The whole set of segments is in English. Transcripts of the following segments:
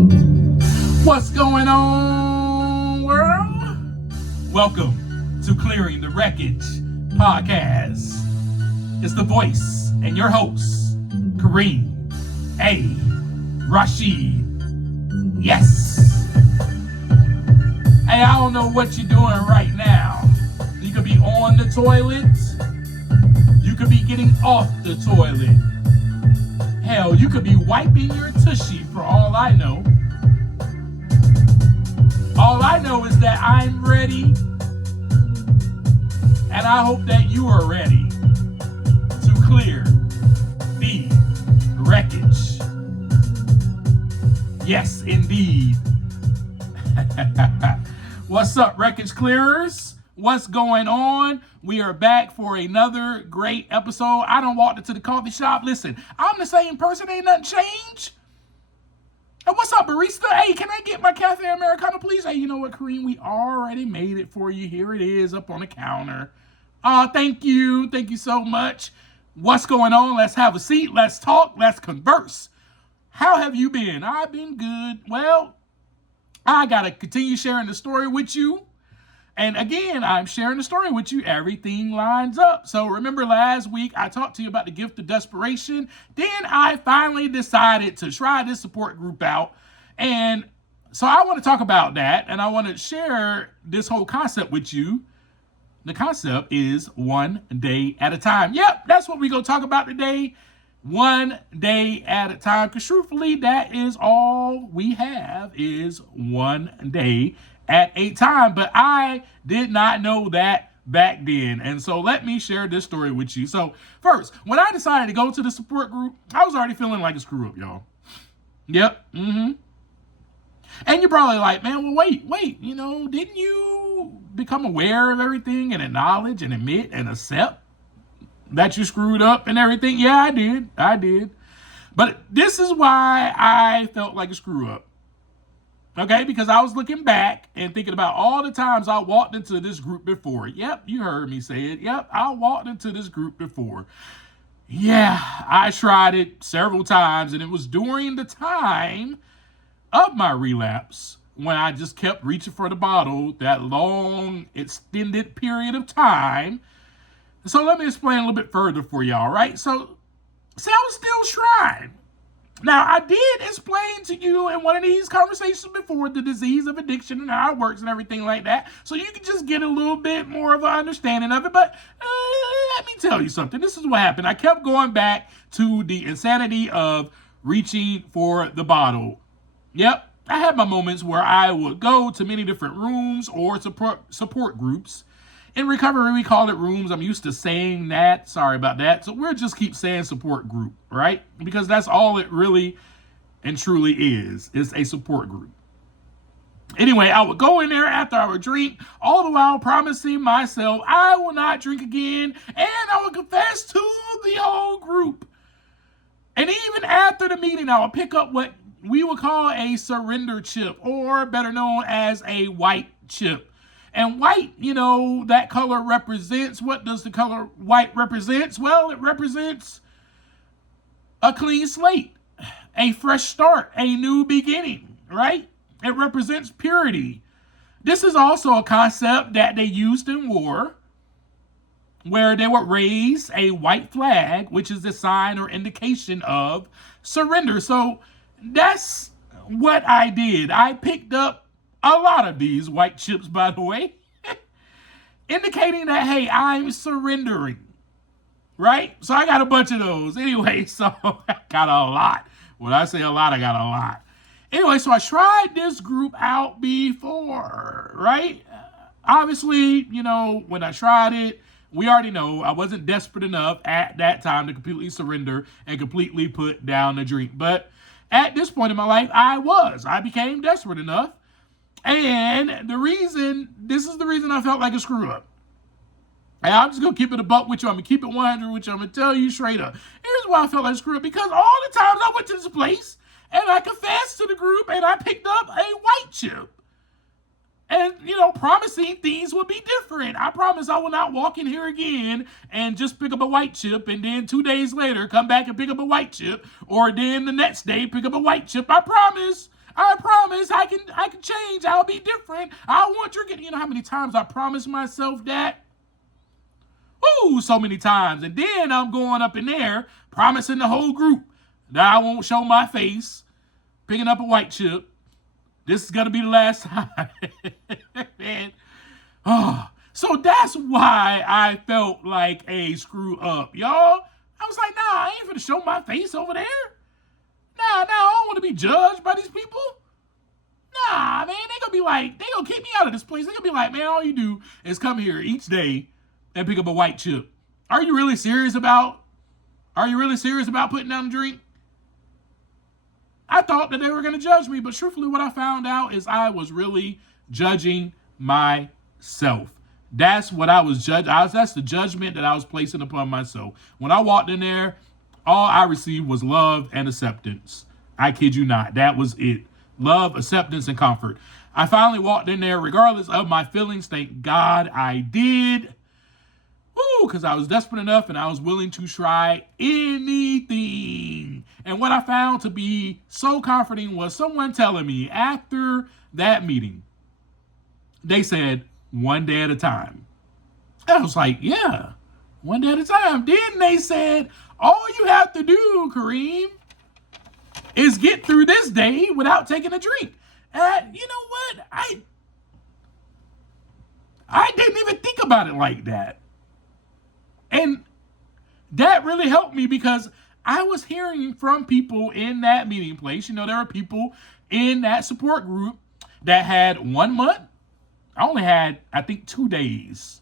What's going on, world? Welcome to Clearing the Wreckage podcast. It's the voice and your host, Kareem A. Rashid. Yes. Hey, I don't know what you're doing right now. You could be on the toilet. You could be getting off the toilet. Hell, you could be wiping your tushy for all I know. All I know is that I'm ready, and I hope that you are ready to clear the wreckage. Yes, indeed. What's up, wreckage clearers? What's going on? We are back for another great episode. I done walked into the coffee shop. Listen, I'm the same person. Ain't nothing changed. Hey, what's up, barista? Hey, can I get my cafe Americano, please? Hey, you know what, Kareem? We already made it for you. Here it is up on the counter. Thank you. Thank you so much. What's going on? Let's have a seat. Let's talk. Let's converse. How have you been? I've been good. Well, I got to continue sharing the story with you. And again, I'm sharing the story with you. Everything lines up. So remember last week, I talked to you about the gift of desperation. Then I finally decided to try this support group out. And so I want to talk about that. And I want to share this whole concept with you. The concept is one day at a time. Yep, that's what we're going to talk about today. One day at a time. Because truthfully, that is all we have is one day at a time. But I did not know that back then. And so let me share this story with you. So first, when I decided to go to the support group, I was already feeling like a screw up, y'all. Yep. And you're probably like, man, well, wait, didn't you become aware of everything and acknowledge and admit and accept that you screwed up and everything? Yeah, I did. But this is why I felt like a screw up. Okay, because I was looking back and thinking about all the times I walked into this group before. Yep, you heard me say it. Yep, I walked into this group before. Yeah, I tried it several times, and it was during the time of my relapse when I just kept reaching for the bottle that long, extended period of time. So let me explain a little bit further for y'all, right? So, see, I was still trying. Now, I did explain to you in one of these conversations before the disease of addiction and how it works and everything like that. So you can just get a little bit more of an understanding of it. But let me tell you something. This is what happened. I kept going back to the insanity of reaching for the bottle. Yep. I had my moments where I would go to many different rooms or support groups. In recovery, we call it rooms. I'm used to saying that. Sorry about that. So we'll just keep saying support group, right? Because that's all it really and truly is. It's a support group. Anyway, I would go in there after I would drink, all the while promising myself I will not drink again, and I would confess to the whole group. And even after the meeting, I would pick up what we would call a surrender chip, or better known as a white chip. And white, that color represents, what does the color white represents? Well, it represents a clean slate, a fresh start, a new beginning, right? It represents purity. This is also a concept that they used in war, where they would raise a white flag, which is a sign or indication of surrender. So that's what I did. I picked up a lot of these white chips, by the way, indicating that, hey, I'm surrendering, right? So I got a bunch of those. Anyway, so I got a lot. When I say a lot, I got a lot. Anyway, so I tried this group out before, right? Obviously, when I tried it, we already know I wasn't desperate enough at that time to completely surrender and completely put down the drink. But at this point in my life, I became desperate enough. And this is the reason I felt like a screw up. And I'm just going to keep it a buck with you. I'm going to keep it 100 with you. I'm going to tell you straight up. Here's why I felt like a screw up. Because all the times I went to this place and I confessed to the group and I picked up a white chip. And, promising things would be different. I promise I will not walk in here again and just pick up a white chip and then 2 days later come back and pick up a white chip. Or then the next day pick up a white chip. I promise. I promise I can change. I'll be different. I won't drink it. You know how many times I promised myself that? Ooh, so many times. And then I'm going up in there promising the whole group that I won't show my face, picking up a white chip. This is going to be the last time. Man. Oh, so that's why I felt like a screw up, y'all. I was like, nah, I ain't gonna show my face over there. Nah, I don't want to be judged by these people. Nah, man, they gonna be like, they gonna kick me out of this place. They gonna be like, man, all you do is come here each day and pick up a white chip. Are you really serious about putting down a drink? I thought that they were gonna judge me, but truthfully, what I found out is I was really judging myself. That's what I was judging. That's the judgment that I was placing upon myself. When I walked in there, all I received was love and acceptance. I kid you not. That was it. Love, acceptance, and comfort. I finally walked in there regardless of my feelings. Thank God I did. Woo, because I was desperate enough and I was willing to try anything. And what I found to be so comforting was someone telling me after that meeting, they said, one day at a time. I was like, yeah, one day at a time. Then they said, all you have to do, Kareem, is get through this day without taking a drink. And you know what? I didn't even think about it like that. And that really helped me because I was hearing from people in that meeting place. You know, there are people in that support group that had 1 month. I only had, I think, 2 days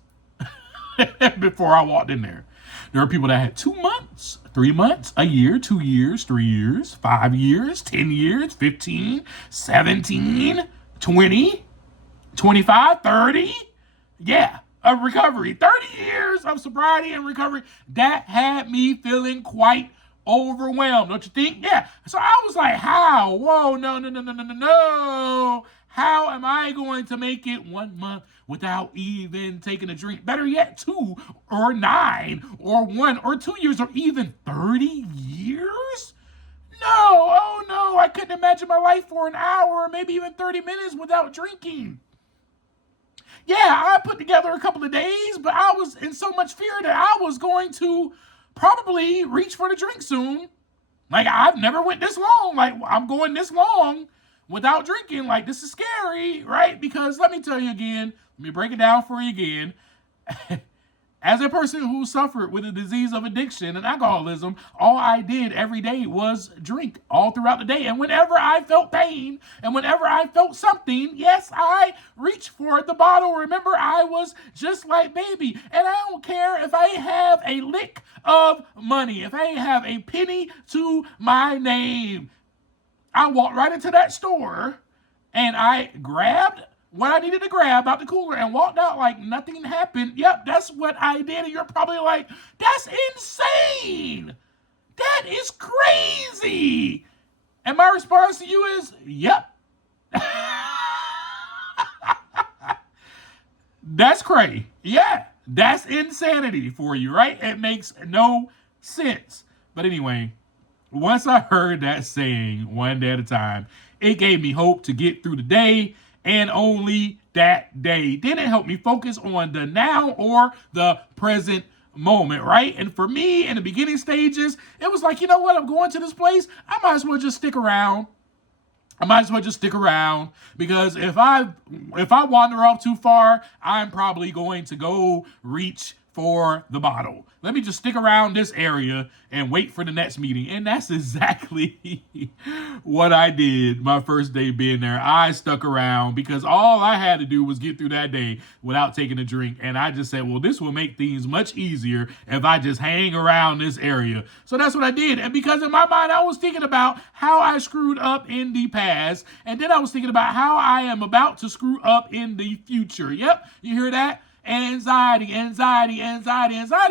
before I walked in there. There are people that had 2 months, 3 months, a year, 2 years, 3 years, 5 years, 10 years, 15, 17, 20, 25, 30. Yeah, of recovery. 30 years of sobriety and recovery. That had me feeling quite overwhelmed, don't you think? Yeah. So I was like, how? Whoa, no. How am I going to make it 1 month without even taking a drink? Better yet, 2 or 9 or 1 or 2 years or even 30 years? No, oh no, I couldn't imagine my life for an hour or maybe even 30 minutes without drinking. Yeah, I put together a couple of days, but I was in so much fear that I was going to probably reach for the drink soon. Like, I've never went this long. Like, I'm going this long without drinking. Like, this is scary, right? Because let me tell you again, let me break it down for you again. As a person who suffered with a disease of addiction and alcoholism, all I did every day was drink all throughout the day. And whenever I felt pain and whenever I felt something, yes, I reached for the bottle. Remember, I was just like baby. And I don't care if I have a lick of money, if I have a penny to my name. I walked right into that store and I grabbed what I needed to grab out the cooler and walked out like nothing happened. Yep, that's what I did. And you're probably like, that's insane. That is crazy. And my response to you is, yep. That's crazy. Yeah, that's insanity for you, right? It makes no sense. But anyway, once I heard that saying, one day at a time, it gave me hope to get through the day. And only that day. Then it helped me focus on the now or the present moment, right? And for me, in the beginning stages, it was like, you know what? I'm going to this place. I might as well just stick around. Because if I wander off too far, I'm probably going to go reach for the bottle. Let me just stick around this area and wait for the next meeting. And that's exactly what I did my first day being there. I stuck around because all I had to do was get through that day without taking a drink. And I just said, well, this will make things much easier if I just hang around this area. So that's what I did. And because in my mind, I was thinking about how I screwed up in the past. And then I was thinking about how I am about to screw up in the future. Yep, you hear that? Anxiety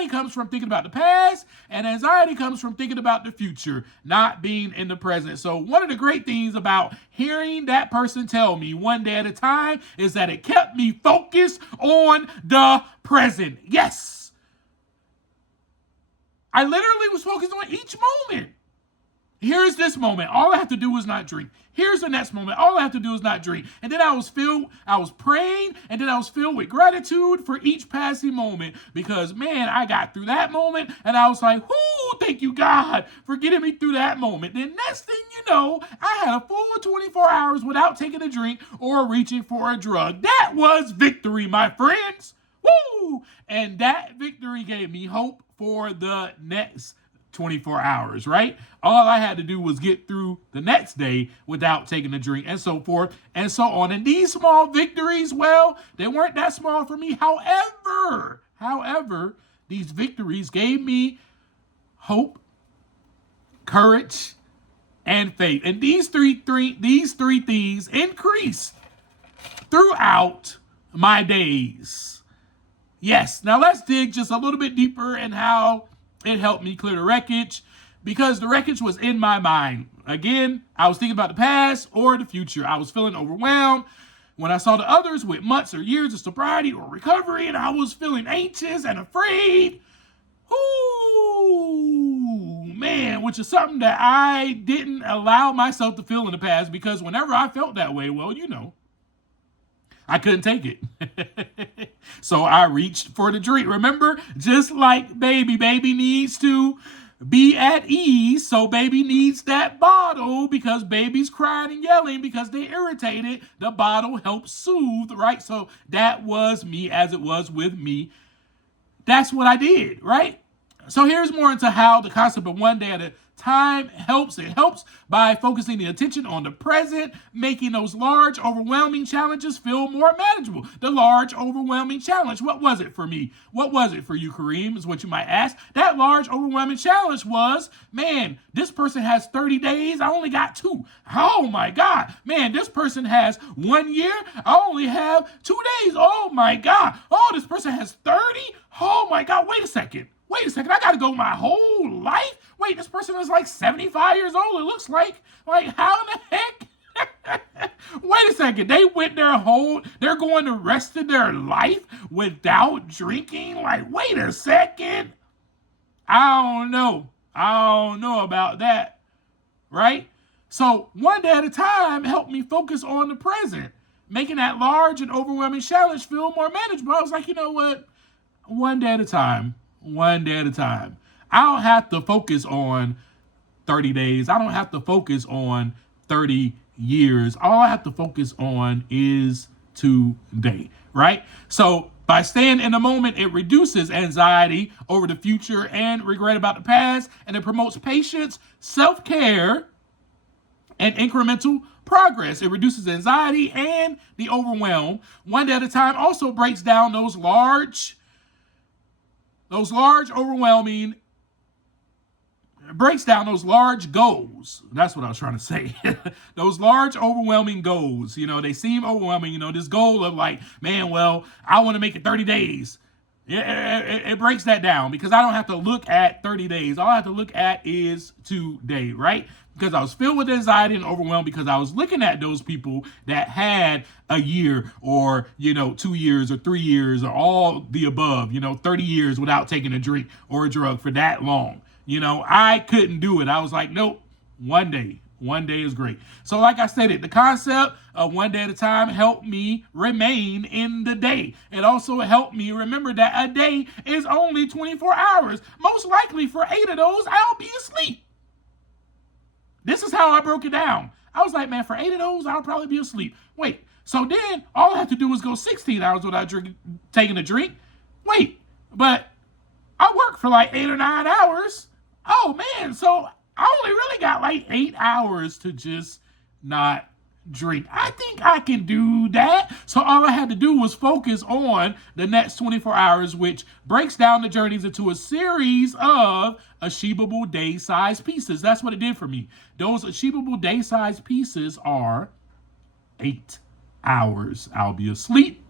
comes from thinking about the past, and anxiety comes from thinking about the future, not being in the present. So one of the great things about hearing that person tell me one day at a time is that it kept me focused on the present. Yes. I literally was focused on each moment. Here's this moment. All I have to do is not drink. Here's the next moment. All I have to do is not drink. And then I was praying, and then I was filled with gratitude for each passing moment because, man, I got through that moment, and I was like, whoo, thank you, God, for getting me through that moment. Then next thing you know, I had a full 24 hours without taking a drink or reaching for a drug. That was victory, my friends. Woo! And that victory gave me hope for the next 24 hours, right? All I had to do was get through the next day without taking a drink and so forth and so on. And these small victories, well, they weren't that small for me. However, these victories gave me hope, courage, and faith. And these three things increased throughout my days. Yes, now let's dig just a little bit deeper in how it helped me clear the wreckage, because the wreckage was in my mind. Again, I was thinking about the past or the future. I was feeling overwhelmed when I saw the others with months or years of sobriety or recovery, and I was feeling anxious and afraid. Ooh, man, which is something that I didn't allow myself to feel in the past, because whenever I felt that way, well, I couldn't take it. So I reached for the drink. Remember, just like baby needs to be at ease, so baby needs that bottle because baby's crying and yelling because they irritated. The bottle helps soothe, right? So that was me as it was with me. That's what I did, right? So here's more into how the concept of one day at a time helps. It helps by focusing the attention on the present, making those large, overwhelming challenges feel more manageable. The large, overwhelming challenge. What was it for me? What was it for you, Kareem, is what you might ask. That large, overwhelming challenge was, man, this person has 30 days. I only got 2. Oh, my God. Man, this person has 1 year. I only have 2 days. Oh, my God. Oh, this person has 30. Oh, my God. Wait a second. I got to go my whole life? Wait, this person is like 75 years old, it looks like. Like, how in the heck? Wait a second. They went they're going the rest of their life without drinking? Like, wait a second. I don't know about that, right? So one day at a time helped me focus on the present, making that large and overwhelming challenge feel more manageable. I was like, you know what? One day at a time. I don't have to focus on 30 days. I don't have to focus on 30 years. All I have to focus on is today, right? So by staying in the moment, it reduces anxiety over the future and regret about the past, and it promotes patience, self-care, and incremental progress. It reduces anxiety and the overwhelm. One day at a time also breaks down those large, overwhelming, breaks down those large goals. That's what I was trying to say. Those large, overwhelming goals. They seem overwhelming. This goal of like, man, well, I want to make it 30 days. It breaks that down because I don't have to look at 30 days. All I have to look at is today, right? Because I was filled with anxiety and overwhelmed because I was looking at those people that had a year or, 2 years or 3 years or all the above, 30 years without taking a drink or a drug for that long. I couldn't do it. I was like, nope, one day is great. So like I stated, the concept of one day at a time helped me remain in the day. It also helped me remember that a day is only 24 hours. Most likely for 8 of those, I'll be asleep. This is how I broke it down. I was like, man, for 8 of those, I'll probably be asleep. Wait, so then all I have to do is go 16 hours without taking a drink? Wait, but I work for like 8 or 9 hours. Oh, man, so I only really got like 8 hours to just not drink. I think I can do that. So all I had to do was focus on the next 24 hours, which breaks down the journeys into a series of achievable day-sized pieces. That's what it did for me. Those achievable day-sized pieces are 8 hours I'll be asleep,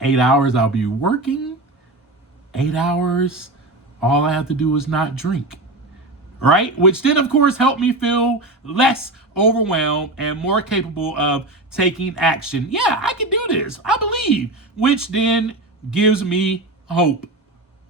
8 hours I'll be working, 8 hours all I have to do is not drink. Right? Which then, of course, helped me feel less overwhelmed and more capable of taking action. Yeah, I can do this. I believe. Which then gives me hope.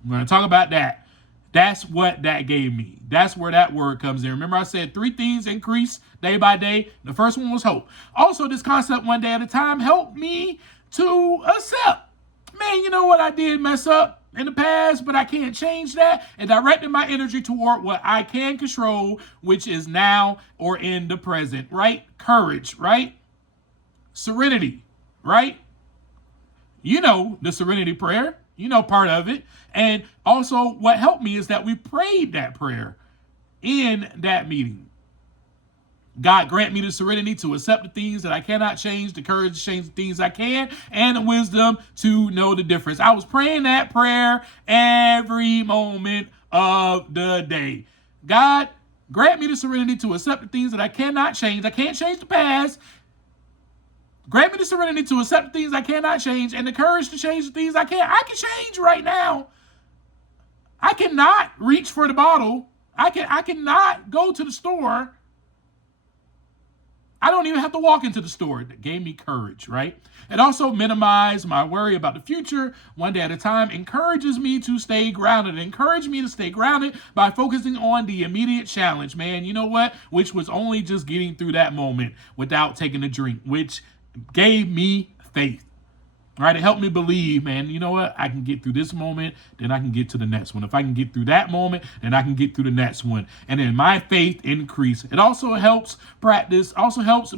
I'm going to talk about that. That's what that gave me. That's where that word comes in. Remember, I said three things increase day by day. The first one was hope. Also, this concept, one day at a time, helped me to accept. Man, you know what? I did mess up in the past, but I can't change that. And directed my energy toward what I can control, which is now or in the present, right? Courage, right? Serenity, right? You know the serenity prayer. You know part of it. And also what helped me is that we prayed that prayer in that meeting. God grant me the serenity to accept the things that I cannot change, the courage to change the things I can, and the wisdom to know the difference. I was praying that prayer every moment of the day. God, grant me the serenity to accept the things that I cannot change. I can't change the past. Grant me the serenity to accept the things I cannot change and the courage to change the things I can. I can change right now. I cannot reach for the bottle. I cannot go to the store. I don't even have to walk into the store. It gave me courage, right? It also minimized my worry about the future one day at a time, encourages me to stay grounded. It encouraged me to stay grounded by focusing on the immediate challenge, man. You know what? Which was only just getting through that moment without taking a drink, which gave me faith. Right? It helped me believe, man, you know what? I can get through this moment, then I can get to the next one. If I can get through that moment, then I can get through the next one. And then my faith increased. It also helped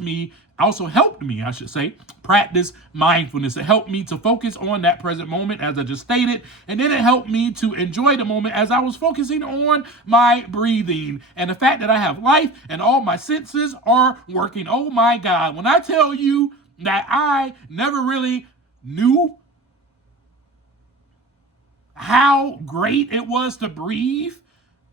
me, I should say, practice mindfulness. It helped me to focus on that present moment, as I just stated. And then it helped me to enjoy the moment as I was focusing on my breathing and the fact that I have life and all my senses are working. Oh my God. When I tell you that I never really knew how great it was to breathe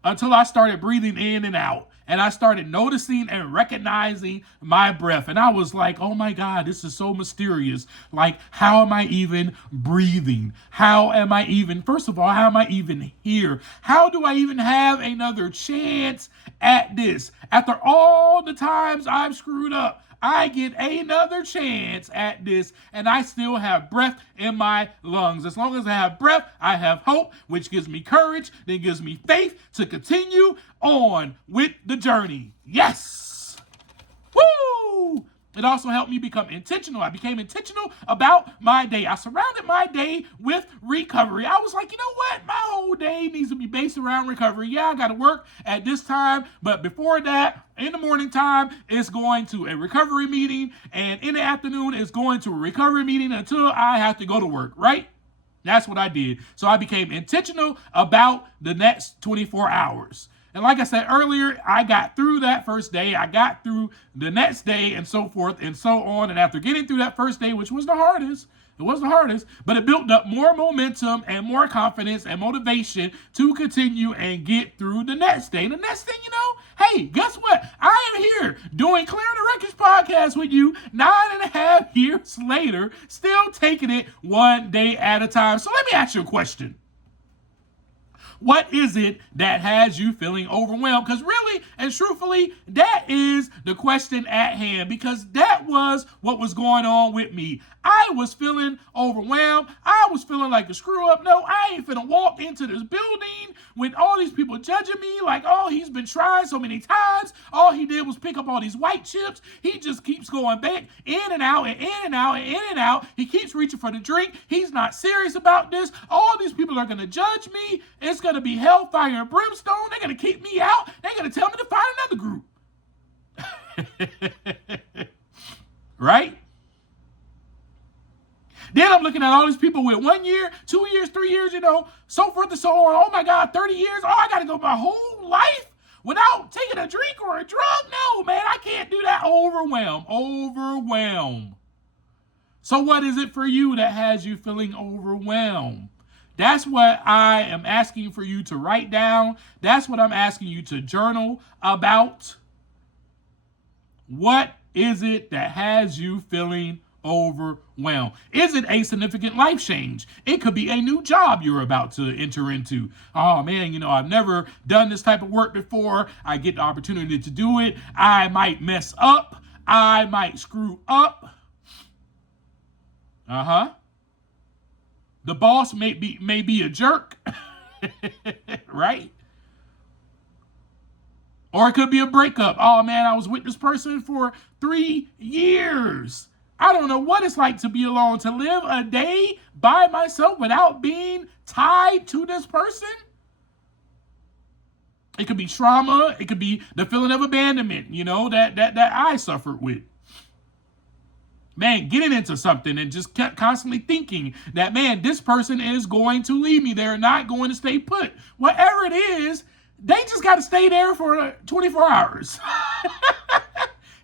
until I started breathing in and out. And I started noticing and recognizing my breath. And I was like, oh my God, this is so mysterious. Like, how am I even breathing? First of all, how am I even here? How do I even have another chance at this? After all the times I've screwed up, I get another chance at this, and I still have breath in my lungs. As long as I have breath, I have hope, which gives me courage, then gives me faith to continue on with the journey. Yes! Woo! It also helped me become intentional. I became intentional about my day. I surrounded my day with recovery. I was like, you know what? My whole day needs to be based around recovery. Yeah, I got to work at this time, but before that, in the morning time, it's going to a recovery meeting, and in the afternoon, it's going to a recovery meeting until I have to go to work, right? That's what I did. So I became intentional about the next 24 hours. And like I said earlier, I got through that first day. I got through the next day and so forth and so on. And after getting through that first day, which was the hardest, but it built up more momentum and more confidence and motivation to continue and get through the next day. The next thing you know, hey, guess what? I am here doing Clear the Wreckage podcast with you 9.5 years later, still taking it one day at a time. So let me ask you a question. What is it that has you feeling overwhelmed? Because really and truthfully, that is the question at hand, because that was what was going on with me. I was feeling overwhelmed. I was feeling like a screw up. No, I ain't finna walk into this building with all these people judging me like, oh, he's been trying so many times. All he did was pick up all these white chips. He just keeps going back in and out and in and out and in and out. He keeps reaching for the drink. He's not serious about this. All these people are going to judge me. It's going to be hellfire and brimstone. They're going to keep me out. They're going to tell me to find another group. Right? Then I'm looking at all these people with 1 year, 2 years, 3 years, so forth and so on. Oh my God, 30 years. Oh, I got to go my whole life without taking a drink or a drug? No, man, I can't do that. Overwhelm. So what is it for you that has you feeling overwhelmed? That's what I am asking for you to write down. That's what I'm asking you to journal about. What is it that has you feeling overwhelmed? Is it a significant life change? It could be a new job you're about to enter into. Oh man, I've never done this type of work before. I get the opportunity to do it. I might mess up. I might screw up. The boss may be a jerk. Right? Or it could be a breakup. Oh man, I was with this person for 3 years. I don't know what it's like to be alone, to live a day by myself without being tied to this person. It could be trauma. It could be the feeling of abandonment, that I suffered with. Man, getting into something and just kept constantly thinking that, man, this person is going to leave me. They're not going to stay put. Whatever it is, they just got to stay there for 24 hours.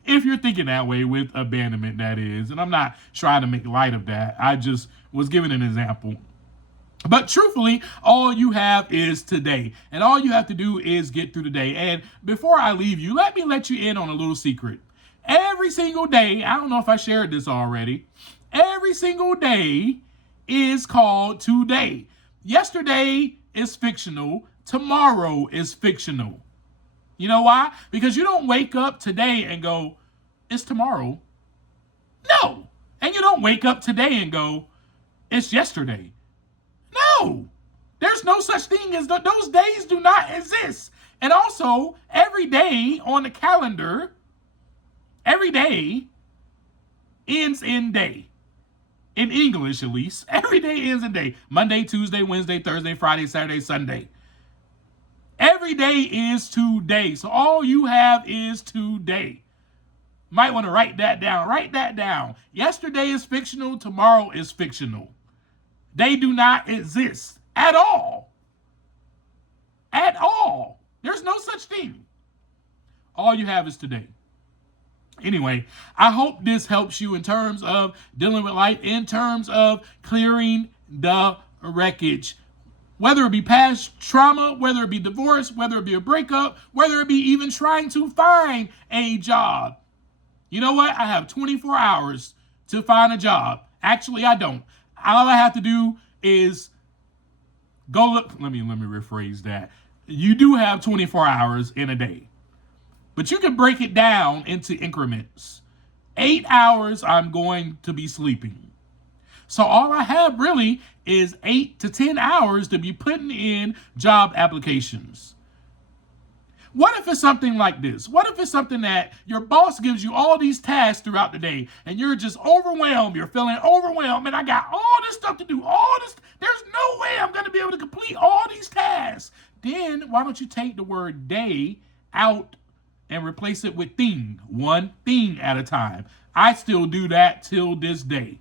If you're thinking that way with abandonment, that is. And I'm not trying to make light of that. I just was giving an example. But truthfully, all you have is today. And all you have to do is get through the day. And before I leave you, let me let you in on a little secret. Every single day, I don't know if I shared this already, every single day is called today. Yesterday is fictional. Tomorrow is fictional. You know why? Because you don't wake up today and go, it's tomorrow. No. And you don't wake up today and go, it's yesterday. No. There's no such thing as those days do not exist. And also, every day on the calendar, every day ends in day. In English, at least. Every day ends in day. Monday, Tuesday, Wednesday, Thursday, Friday, Saturday, Sunday. Every day is today. So all you have is today. Might want to write that down. Write that down. Yesterday is fictional. Tomorrow is fictional. They do not exist at all. At all. There's no such thing. All you have is today. Anyway, I hope this helps you in terms of dealing with life, in terms of clearing the wreckage. Whether it be past trauma, whether it be divorce, whether it be a breakup, whether it be even trying to find a job. You know what? I have 24 hours to find a job. Actually, I don't. All I have to do is go look. Let me rephrase that. You do have 24 hours in a day. But you can break it down into increments. 8 hours I'm going to be sleeping. So all I have really is 8 to 10 hours to be putting in job applications. What if it's something like this? What if it's something that your boss gives you all these tasks throughout the day and you're just overwhelmed? You're feeling overwhelmed. And I got all this stuff to do. There's no way I'm going to be able to complete all these tasks. Then why don't you take the word day out and replace it with thing, one thing at a time. I still do that till this day.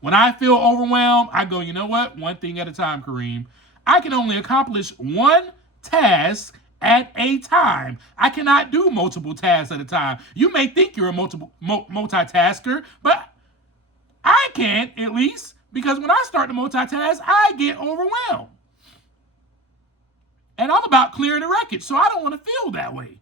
When I feel overwhelmed, I go, you know what? One thing at a time, Kareem. I can only accomplish one task at a time. I cannot do multiple tasks at a time. You may think you're a multitasker, but I can't, at least, because when I start to multitask, I get overwhelmed. And I'm about clearing the wreckage, so I don't want to feel that way.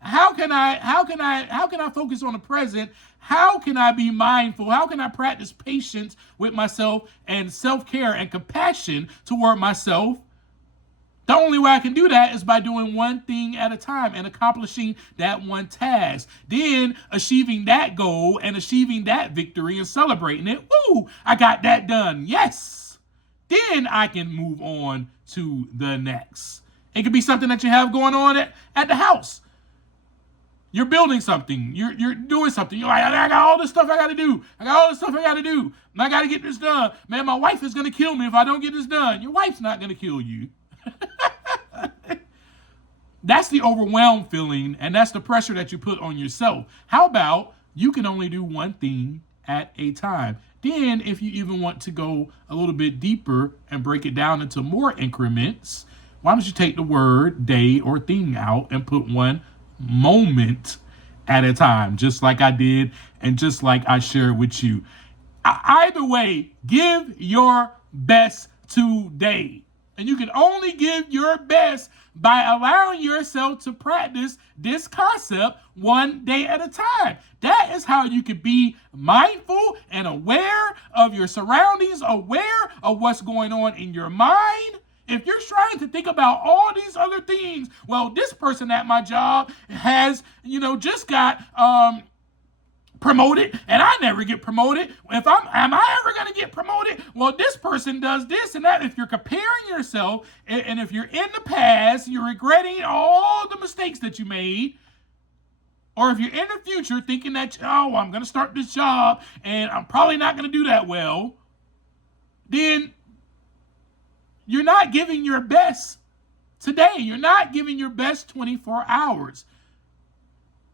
How can I focus on the present? How can I be mindful? How can I practice patience with myself and self-care and compassion toward myself? The only way I can do that is by doing one thing at a time and accomplishing that one task. Then achieving that goal and achieving that victory and celebrating it. Woo! I got that done. Yes. Then I can move on to the next. It could be something that you have going on at the house. You're building something. You're doing something. You're like, I got all this stuff I got to do. I got to get this done. Man, my wife is going to kill me if I don't get this done. Your wife's not going to kill you. That's the overwhelmed feeling, and that's the pressure that you put on yourself. How about you can only do one thing at a time? Then, if you even want to go a little bit deeper and break it down into more increments, why don't you take the word day or thing out and put one moment at a time, just like I did and just like I shared with you. Either way, give your best today. And you can only give your best by allowing yourself to practice this concept one day at a time. That is how you can be mindful and aware of your surroundings, aware of what's going on in your mind. If you're trying to think about all these other things, well, this person at my job has, just got promoted and I never get promoted. Am I ever going to get promoted? Well, this person does this and that. If you're comparing yourself and if you're in the past, you're regretting all the mistakes that you made, or if you're in the future thinking that, oh, I'm going to start this job and I'm probably not going to do that well, then you're not giving your best today. You're not giving your best 24 hours.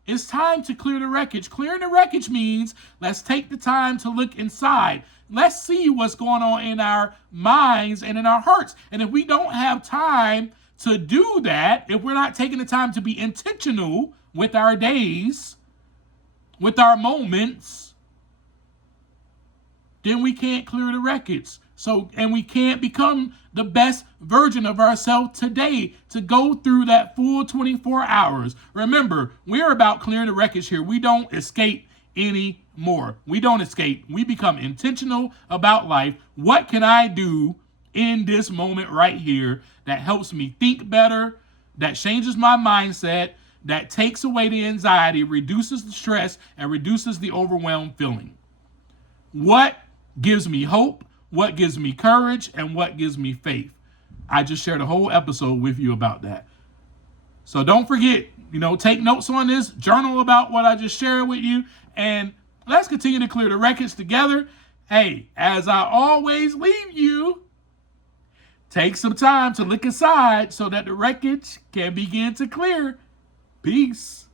It's time to clear the wreckage. Clearing the wreckage means let's take the time to look inside. Let's see what's going on in our minds and in our hearts. And if we don't have time to do that, if we're not taking the time to be intentional with our days, with our moments, then we can't clear the wreckage. And we can't become the best version of ourselves today to go through that full 24 hours. Remember, we're about clearing the wreckage here. We don't escape anymore. We don't escape. We become intentional about life. What can I do in this moment right here that helps me think better, that changes my mindset, that takes away the anxiety, reduces the stress, and reduces the overwhelmed feeling? What gives me hope? What gives me courage, and what gives me faith? I just shared a whole episode with you about that. So don't forget, take notes on this, journal about what I just shared with you, and let's continue to clear the wreckage together. Hey, as I always leave you, take some time to look inside so that the wreckage can begin to clear. Peace.